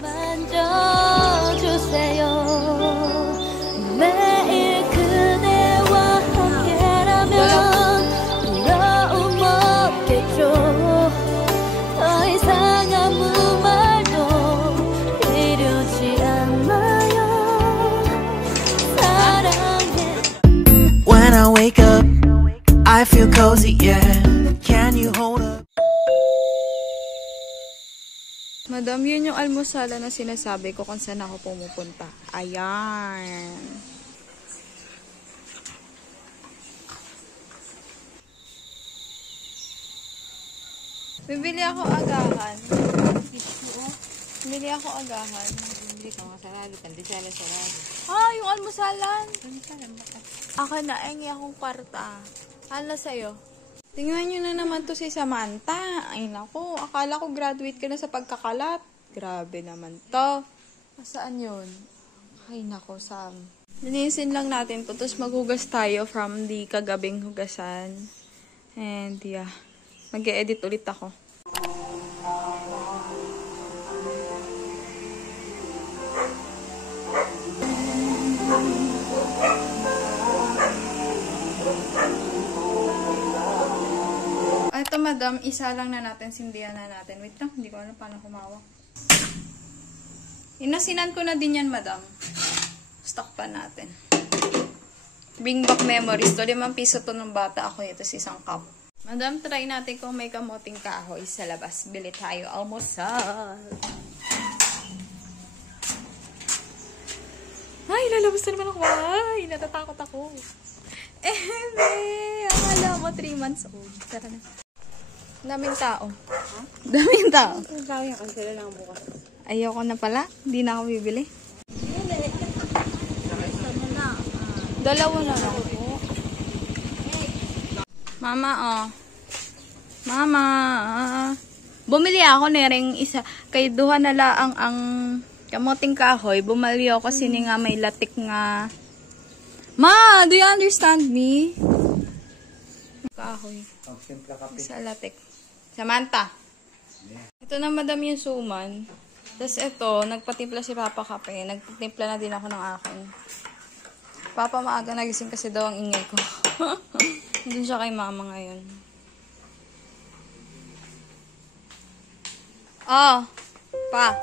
만져주세요. 매일 그대와 함께라면 부러움 없겠죠. 더 이상 아무 말도 필요치 않아요. 사랑해. When I wake up, I feel cozy, yeah. Can you hold up? Madam, yun yung almusala na sinasabi ko kung saan ako pumupunta. Ayan. Bibili ako agahan. Bibili ako agahan. Bibili ka mga sarado, pandesala sarado. Ah, yung almusalan. Ako na, engi akong kwarta. Hala sa'yo. Tingnan nyo na naman to si Samantha. Ay naku, akala ko graduate ka na sa pagkakalat. Grabe naman to. Saan yun? Ay naku, Sam. Linisin lang natin to. Tapos maghugas tayo from the kagabing hugasan. And yeah, mag-e-edit ulit ako. Ito, madam, isa lang na natin, sindihan na natin. Wait lang, hindi ko alam paano kumawak. Inasinan ko na din yan, madam. Stock pa natin. Bring back memories. To, 5 piso to ng bata ako. Ito si isang cup. Madam, try natin kung may kamuting kahoy sa labas. Bili tayo almusal. Ay, lalabas na naman ako. Ay, natatakot ako. Akala mo 3 months old. Tara na. Daming tao. Huh? Daming tao. Kaya cancel lang bukas. Ayoko na pala. Hindi na ako bibili. Dalawa na lang po. Mama, oh. Mama. Bumili ako nering isa. Kay duha na laang ang kamuting kahoy. Bumali ako kasi nga may latik nga. Ma, do you understand me? Kahoy. Sa latik. Samantha. Ito na, madam, yung suman. Tapos ito, nagpatimpla si Papa kape. Nagpatimpla na din ako ng akin. Papa maaga nagising kasi daw ang ingay ko. Doon siya kay mama ngayon. Oh, pa.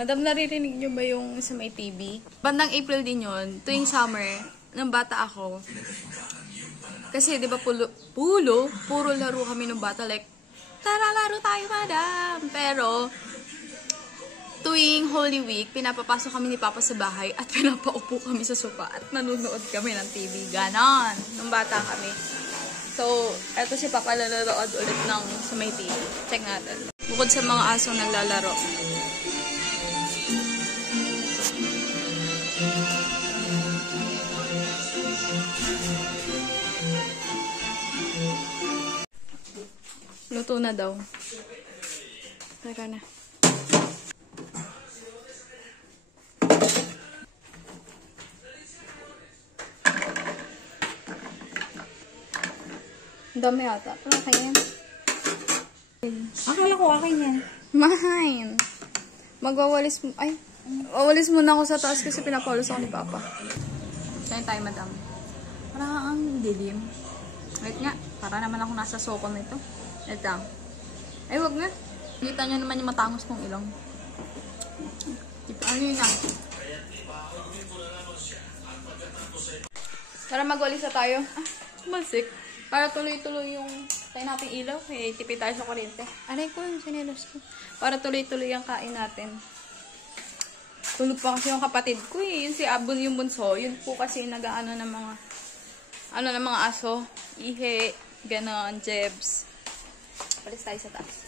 Madam, naririnig nyo ba yung sa may TV? Bandang April din yun. Tuwing summer, nang bata ako. Kasi, di ba, puro laro kami ng bata. Like, tara, laro tayo, madam! Pero, tuwing Holy Week, pinapapasok kami ni Papa sa bahay at pinapaupo kami sa sofa at nanonood kami ng TV. Ganon! Nung bata kami. So, eto si Papa nanonood ulit ng sa may TV. Check natin. Bukod sa mga asong naglalaro. Luto na daw. Tara na. Dami ata. Pero kaya yan. Akala ko akin yan. Mine. Magwawalis mo. Ay. Wawalis muna ako sa taas kasi pinapawalis ako ni Papa. Saan tayo, madam? Parang ang dilim. Wait nga. Para naman ako nasa soko nito. Wait lang. Ay, wag nga. Kita nyo naman yung matangos kong ilong. Ano yun na? Tara, magwalis na tayo. Masik. Para tuloy-tuloy yung tayo natin ilaw. Eh, tipid tayo sa kuryente. Aray ko, yung sinelos ko. Para tuloy-tuloy ang kain natin. Tulog pa kasi yung kapatid ko eh. Yun si Abon yung bunso. Yun po kasi nag-ano ng mga aso. Ihe, ganon, jebs. Palis tayo sa taas.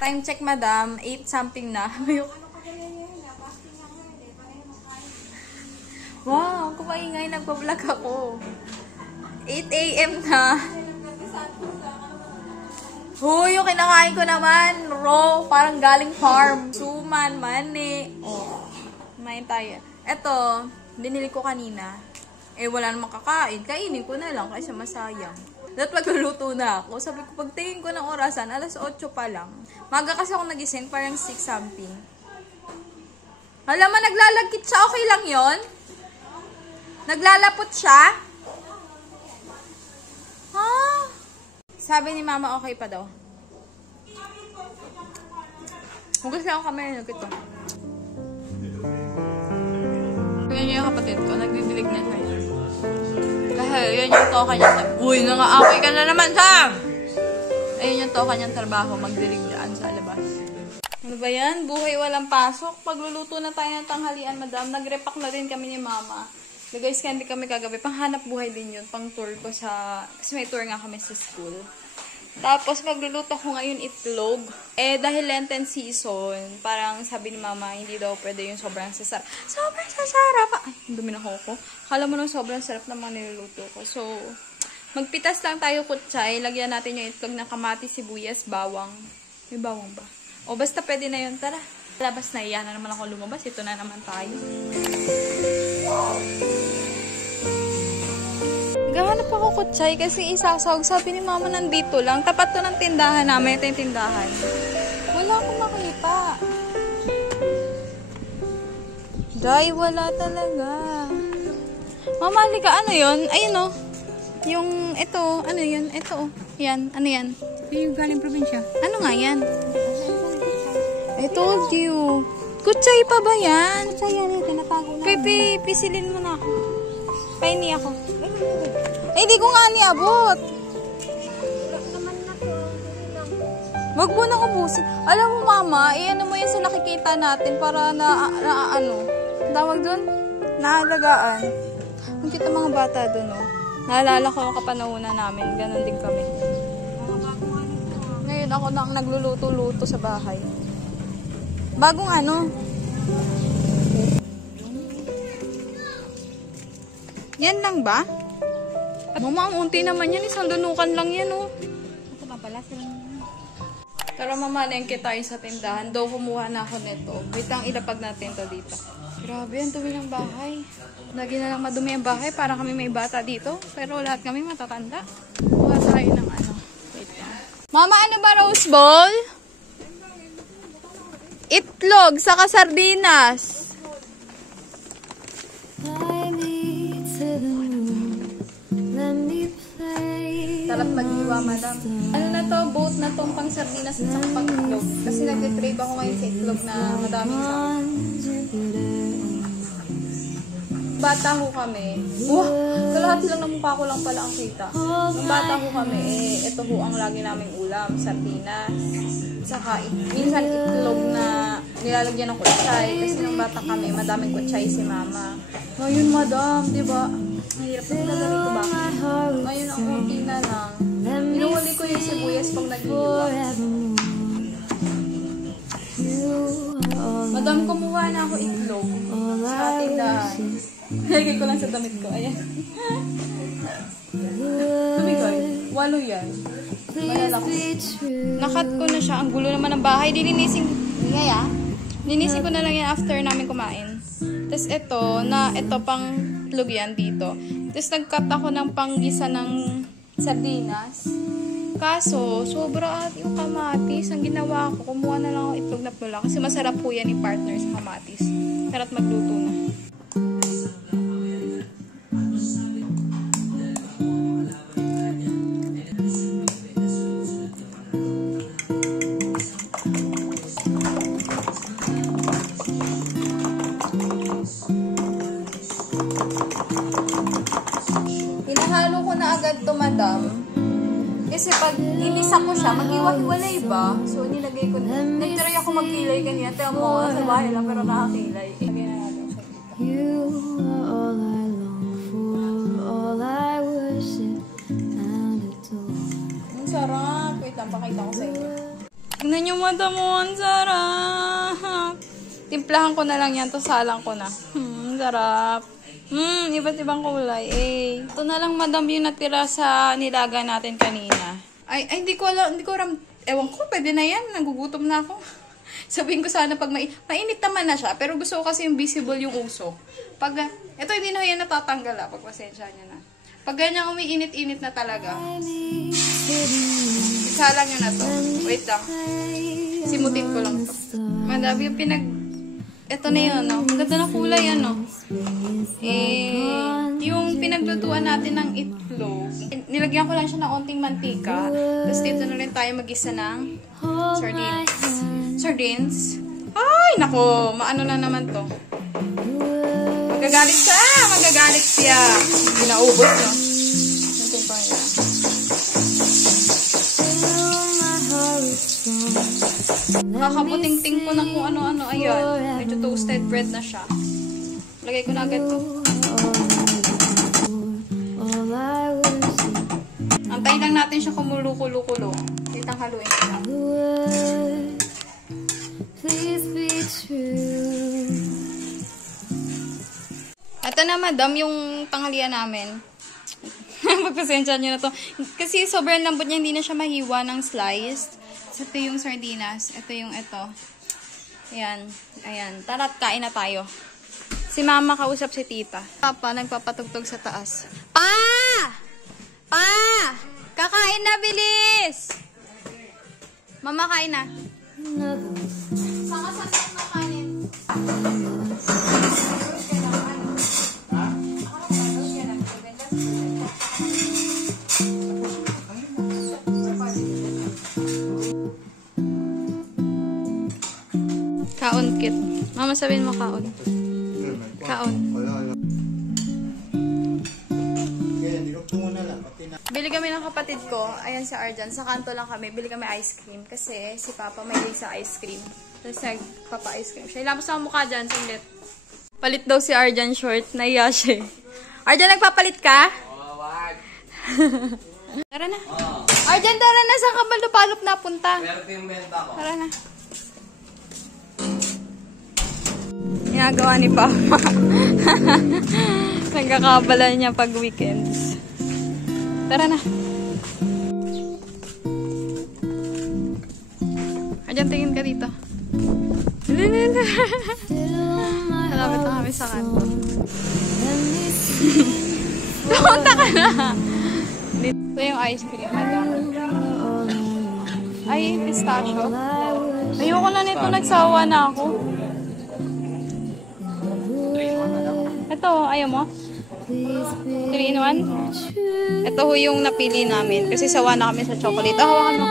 Time check, madam. 8 something na. Wow, kumaingay. Nagpa-vlog ako. 8 a.m. na. Huy, yung kinakain ko naman. Raw. Parang galing farm. Suman, mani. Oh. Kumain tayo. Eto, binili ko kanina. Eh, wala namang kakain. Kainin ko na lang kasi masayang. Dapat magluluto na ako. Sabi ko, pagtingin ko ng orasan, alas 8 pa lang. Maga kasi ako nagising, parang 6 something. Alam mo, naglalagkit siya. Okay lang yon? Naglalapot siya? Ha? Sabi ni mama, okay pa daw. Hugas lang ako kamay, nagkit ko. Yan yung kapatid ko, nagbibilig na siya. Kasi yan yung toka niya. Uy, nangaaway ka na naman, Sam! Ayun yung toka niyang trabaho, magdilig daan sa labas. Ano ba yan? Buhay walang pasok. Pagluluto na tayo ng tanghalian, madam. Nagrepack na din kami ni mama. Guys, candy kami kagabi. Panghanap buhay din yun. Pang tour ko sa... Kasi may tour nga kami sa school. Tapos, magluluto ko ngayon itlog. Eh, dahil Lenten season, parang sabi ni mama, hindi daw pwede yung sobrang sasarap. Sobrang sasarap! Ay, dumi na ko. Kala mo nung sobrang sarap ng mga niluluto ko. So, magpitas lang tayo kutsay. Lagyan natin yung itlog ng kamatis, sibuyas, bawang. May bawang ba? O, basta pwede na yun. Tara. Labas na iyan na naman ako lumabas. Ito na naman tayo. Naghahanap ako kutsay kasi isasawag. Sabi ni mama nandito lang. Tapat to ng tindahan namin. Ito yung tindahan. Wala akong makita. Day, wala talaga. Mama, halika. Ano yun? Ayun o. Yung ito. Ano yun? Ito o. Yan. Ano yan? Yung galing probinsya. Ano nga yan? I told you. Kutsay pa ba yan? Kutsay yan eh. Tinatago na. Pepe, pisilin mo na ako. Paini ako. Eh, hindi ko nga niabot. Wag mo nang ubusin. Alam mo, mama, ano mo yan sa nakikita natin para ano, tawag dun? Naalagaan. Ang kita mga bata dun, oh. Naalala ko yung kapanahunan namin. Ganon din kami. Ngayon ako na ang nagluluto-luto sa bahay. Bagong ano? Yan lang ba? Mama, ang unti naman yan. Isang lunukan lang yan, oh. Ako pa pala sila. Tara, mama, nengke tayo sa tindahan. Daw kumuha na ako nito. Wait lang, ilapag natin to dito. Grabe, ang dumi ng bahay. Lagi na lang madumi ang bahay para kami may bata dito. Pero lahat kami matatanda. Kuha tayo ng ano. Wait lang. Mama, ano ba rose ball? Itlog, saka sardinas. Sarap pag-iwa, madam. Ano na to? Boat na tong pang sardinas at saka pang itlog. Kasi nag-crave ako ngayon sa itlog na madaming saka. Bata ho kami. Kalahati lang ng mukha ko lang pala ang kita. Nung bata ho kami, ito ho ang lagi naming ulam. Sardinas. Saka minsan itlog na nilalagyan ng kutsay. Kasi nung bata kami, madaming kutsay si mama. Ngayon, madam, di ba? Mahirap na nila dito ba? Ngayon ang kunti na lang. Inuuli ko yung sibuyas pag nag-iiwa. Madam, kumuha na ako itlog. Sa tindahan. Nilagay ko lang sa damit ko. Ayan. Tumigay. 8 yan. Malalaki. Nakat ko na siya. Ang gulo naman ng bahay. Linisin ko na lang yan after namin kumain. Tapos ito pang plug yan dito. Tapos nag-cut ako ng panggisa ng sardinas. Kaso, sobra at yung kamatis. Ang ginawa ko, kumuha na lang ako itlog na pula. Kasi masarap po yan ni partner sa kamatis. Tara't magluto na. Hinahalo ko na agad to, madam. Kasi pag inisa ko siya, maghiwa-hiwalay ba? So, nilagay ko na. Nag-try ako magkilay kanina. Teka mo, sa bahay lang, pero nakakilay. Lagay na natin siya dito. You are all I long for, all I worship and adore. Ang sarap. Wait lang, pakita ko sa inyo. Tignan nyo, madam mo. Ang sarap. Timplahan ko na lang yan. To salang ko na. Sarap. Iba't ibang kulay. Ito na lang, madam, yung natira sa nilaga natin kanina. Ay, hindi ko alam. Ewan ko, pwede na yan. Nagugutom na ako. Sabihin ko sana pag mainit naman na siya. Pero gusto ko kasi yung visible yung usok. Pag, ito hindi na yan natatanggal pag pasensya niya na. Pag ganyan umiinit-init na talaga. Isalang nyo na to. Wait lang. Simutin ko lang to. Madam, yung ito na yun, no? Maganda na kulay, ano? Yung pinaglutuan natin ng itlog, nilagyan ko lang siya ng onting mantika. Tapos dito na rin tayo mag-isa ng sardines. Ay, nako, maano na naman to. Magagalit siya. Pinaubos, no? Natin pa yan. Nakakaputing-ting ko na kung ano-ano. Ayan. Medyo toasted bread na siya. Lagay ko na agad to. Antayin lang natin siya kumulo-kulo-kulo. Ditang haluin ko na. Ito na, madam, yung tanghalian namin. Pagpasensya nyo na to. Kasi sobrang lambot niya, hindi na siya mahiwa ng sliced. Ito yung sardinas. Ito yung ito. Ayan. Ayan. Tara't kain na tayo. Si mama kausap si tita. Papa, nagpapatugtog sa taas. Pa! Pa! Kakain na, bilis! Mama, kain na. Saka sa ng kanin. Kaon, kit. Mama, sabihin mo kaon. Kaon. Bili kami ng kapatid ko. Ayan si Arjan. Sa kanto lang kami. Bili kami ice cream. Kasi si Papa may sa ice cream. Tapos nagpapa-ice cream siya. Ilamos sa mukha dyan. Singlet. Palit daw si Arjan short. Naiya siya. Arjan, nagpapalit ka? Oo, wag. Tara na. Arjan, tara na. Saan ka ba lupalop na punta? Meron yung benta ko. Tara na. Ginagawa ni Papa. Nagkakabala niya pag weekends. Tara na. Arjan, tingin ka dito. Malapit na kami sa kanto. Pumunta ka na. Ito yung ice cream, madam. Ay, pistachio. Ayoko na nito. Nagsawa na ako. Ito, ayaw mo? 3 in 1? Ito ho yung napili namin. Kasi sawa na kami sa chocolate. Hawakan mo.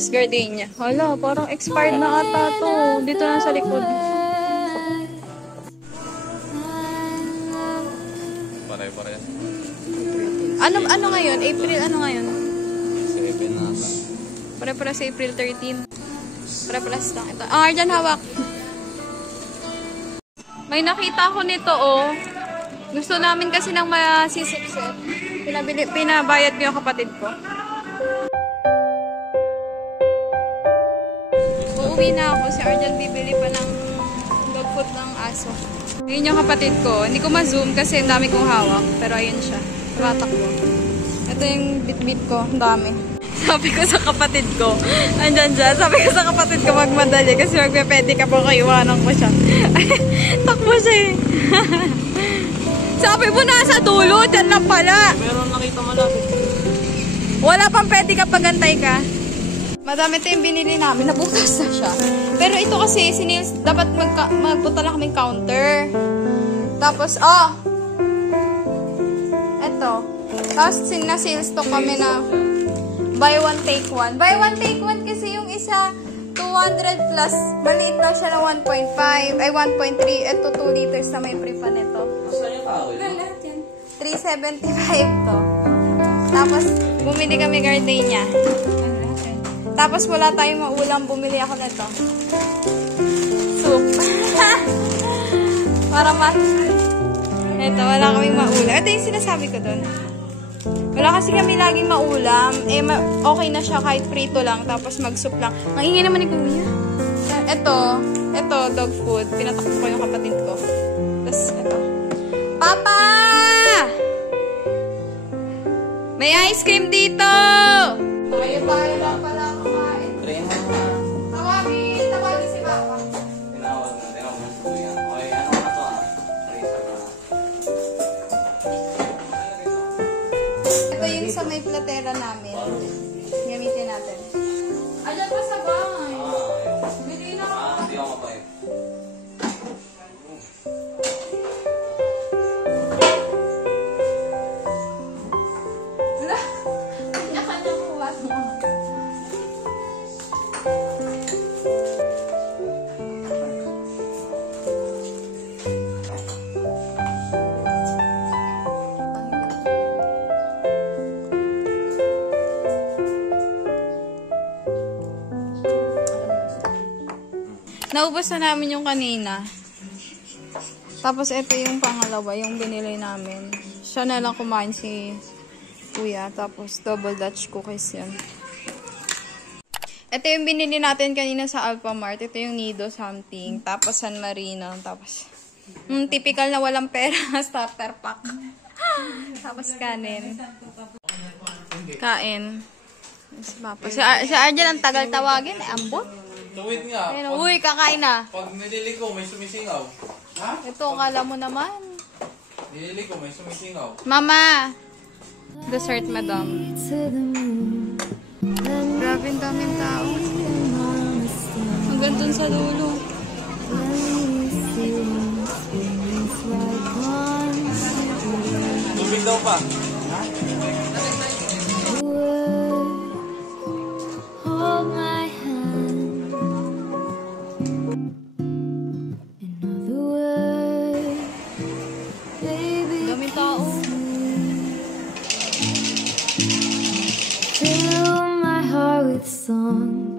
Gardenia. Hala, parang expired na ata to. Dito na sa likod. Pare-pare. Ano ngayon? April, ano ngayon? 7 na ata. Pare-pare sa April 13. Pare-pare lang ito. Arjan, hawak. May nakita ko nito, oh. Gusto namin kasi ng masisipsip. Pinabayad ko yung kapatid ko. Uuwi na ako. Si Arjan bibili pa ng dog food ng aso. Ayun yung kapatid ko. Hindi ko ma-zoom kasi ang dami kong hawak. Pero ayun siya. Tumatakbo. Ito yung bit-bit ko. Ang dami. Sabi ko sa kapatid ko, andyan dyan, sabi ko sa kapatid ko magmadali kasi magpepedi ka po ko, iwanan ko siya. Takbo siya eh. Sabi mo nasa dulo, dyan lang pala. Meron nakita malapit. Wala pang pwede ka pagantay ka. Madami ito yung binili namin, nabutas na siya. Pero ito kasi, dapat magpunta lang kaming counter. Tapos, ito. Tapos, na-sales to kami na buy one, take one. Buy one, take one kasi yung isa, 200 plus, maliit lang siya na 1.5, ay 1.3. Ito, 2 liters na may free pa nito. Saan yung tao yun? 375 to. Tapos, bumili kami gardenia. Tapos, wala tayong maulam. Bumili ako nito. Soup. Para ito, wala kaming maulam. Ito yung sinasabi ko dun. Wala kasi kami laging maulam. Eh, okay na siya kahit prito lang. Tapos, mag-soup lang. Ang ingay naman ni Kuya. Ito, dog food. Pinatakbo ko yung kapatid ko. Tapos, ito. Papa! May ice cream dito! Tayo lang pala kumain. Tawagin si Papa. Tinawag mo sa kuya. Okay, ano na to Ito yung sa may platera namin. Gamitin natin. Ayan pa sa bahay. Bili na ako. Hindi ako mabait. Wala. Iyak ka na kuha mo. Naubos na namin yung kanina. Tapos ito yung pangalawa, yung binili namin. Siya na lang kumain si Kuya. Tapos double Dutch cookies yun. Ito yung binili natin kanina sa Alphamart. Ito yung Nido something. Tapos San Marino. Tapos, typical na walang pera. Starter pack. Tapos kanin. Kain. Si Arjen ang tagal tawagin. Ambot. Tuwid nga. Ayun, uy, kakain na. Pag nililiko, may sumisingaw. Ito, kala mo naman. Nililiko, may sumisingaw. Mama! Dessert, madam. To the moon. Grabe, ang daming tao. Hanggang dun sa dulo. Tubig daw pa. Hold my hand. In other words, baby, Daming tao. fill my heart with song.